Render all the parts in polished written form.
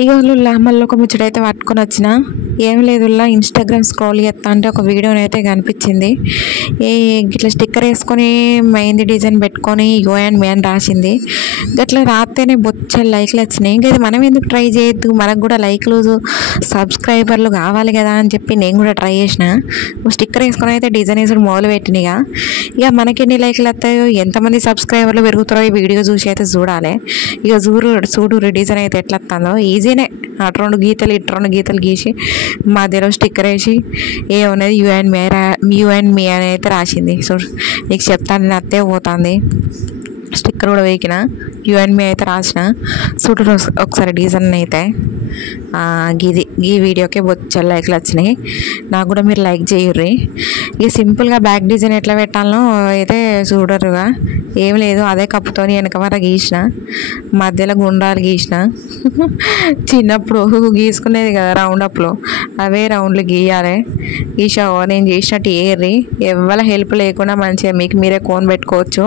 ఇక మళ్ళీ ఒక ముచ్చటైతే పట్టుకొని వచ్చిన. ఏం లేదు, ఇన్స్టాగ్రామ్ స్క్రోల్ చేస్తా అంటే ఒక వీడియోనైతే కనిపించింది. ఇట్లా స్టిక్కర్ వేసుకొని మెహందీ డిజైన్ పెట్టుకొని యూ అండ్ మీ అని రాసింది. గట్లా రాస్తేనే బొచ్చలు లైక్లు వచ్చినాయి. ఇంకా మనం ఎందుకు ట్రై చేయొద్దు, మనకు కూడా లైక్లు సబ్స్క్రైబర్లు కావాలి కదా అని చెప్పి నేను కూడా ట్రై చేసిన. స్టిక్కర్ వేసుకొని అయితే డిజైన్ వేసుడు మొదలు పెట్టినగా. ఇక మనకి ఎన్ని లైక్లు వస్తాయో, ఎంతమంది సబ్స్క్రైబర్లు పెరుగుతారో ఈ వీడియో చూసి అయితే చూడాలి. ఇక చూడు డిజైన్ అయితే ఎట్లా వస్తుందో. ఈజీనే, అటు 2 గీతలు ఇటు 2 గీతలు గీసి మధ్యలో స్టిక్కర్ వేసి ఏమన్నది యూ అండ్ మీ అని అయితే రాసింది. సో నీకు చెప్తాను, నేను అత్తే పోతుంది. స్టిక్కర్ కూడా వేకిన, యూ అండ్ మీ అయితే రాసిన. చూడు ఒకసారి డిజైన్ అయితే ఈ వీడియోకే బొచ్చలు లైక్లు వచ్చినాయి. నాకు కూడా మీరు లైక్ చేయుర్రి. ఇక సింపుల్గా బ్యాక్ డిజైన్ ఎట్లా పెట్టాలనో అయితే చూడరుగా. ఏం లేదు, అదే కప్పుతో వెనక వర గీసిన, మధ్యలో గుండ్రాలు గీసిన. చిన్నప్పుడు గీసుకునేది కదా రౌండప్లో, అవే రౌండ్లు గీయాలి. గీసావో నేను చేసినట్టు ఏర్రి, ఎవరి హెల్ప్ లేకుండా మంచిగా మీకు మీరే కోన్ పెట్టుకోవచ్చు.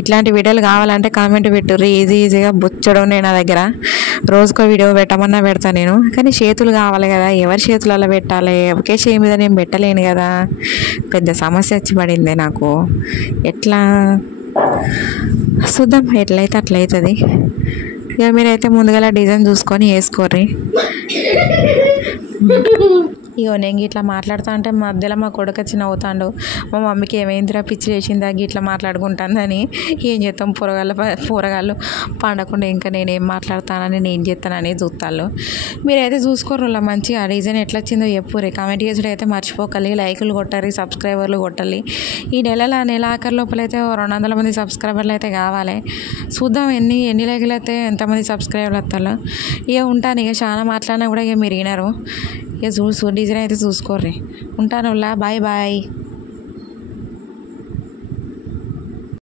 ఇట్లాంటి వీడియోలు కావాలంటే కామెంట్ పెట్టుర్రి. ఈజీగా బొచ్చడం నేను నా దగ్గర రోజుకో వీడియో పెట్టమన్నా పెడతాను నేను. కానీ చేతులు కావాలి కదా, ఎవరి చేతులలో పెట్టాలి? ఒకే చేయి మీద నేను పెట్టలేను కదా. పెద్ద సమస్య వచ్చి పడింది నాకు. ఎట్లా చూద్దాం, ఎట్లయితే అట్లయితుంది. ఇక మీరైతే ముందుగా డిజైన్ చూసుకొని వేసుకోర్రి. ఇగో నేను ఇట్లా మాట్లాడుతా అంటే మధ్యలో మా కొడుకు వచ్చి నవ్వుతాడు. మా మమ్మీకి ఏమైందిరా, పిచ్చి లేచిందా ఇట్లా మాట్లాడుకుంటుందని. ఏం చేస్తాం, పోరగాళ్ళు పండకుండా ఇంకా నేనేం మాట్లాడతానని నేను చేస్తానని చూస్తాను. మీరైతే చూసుకోరు మంచిగా డిజైన్ ఎట్లా వచ్చిందో చెప్పుర్రి. కామెంట్ చేసుడు అయితే మర్చిపోకలి. లైకులు కొట్టాలి, సబ్స్క్రైబర్లు కొట్టాలి. ఈ నెల ఆఖరి లోపలైతే 200 మంది సబ్స్క్రైబర్లు అయితే కావాలి. చూద్దాం ఎన్ని లైకులు అయితే ఎంతమంది సబ్స్క్రైబర్లు వస్తారో. ఇక ఉంటాను. ఇక చాలా మాట్లాడినా కూడా ఇక మీరు వినరు. ఇక డిజైన్ అయితే చూసుకోర్రి. ఉంటాను. బాయ్.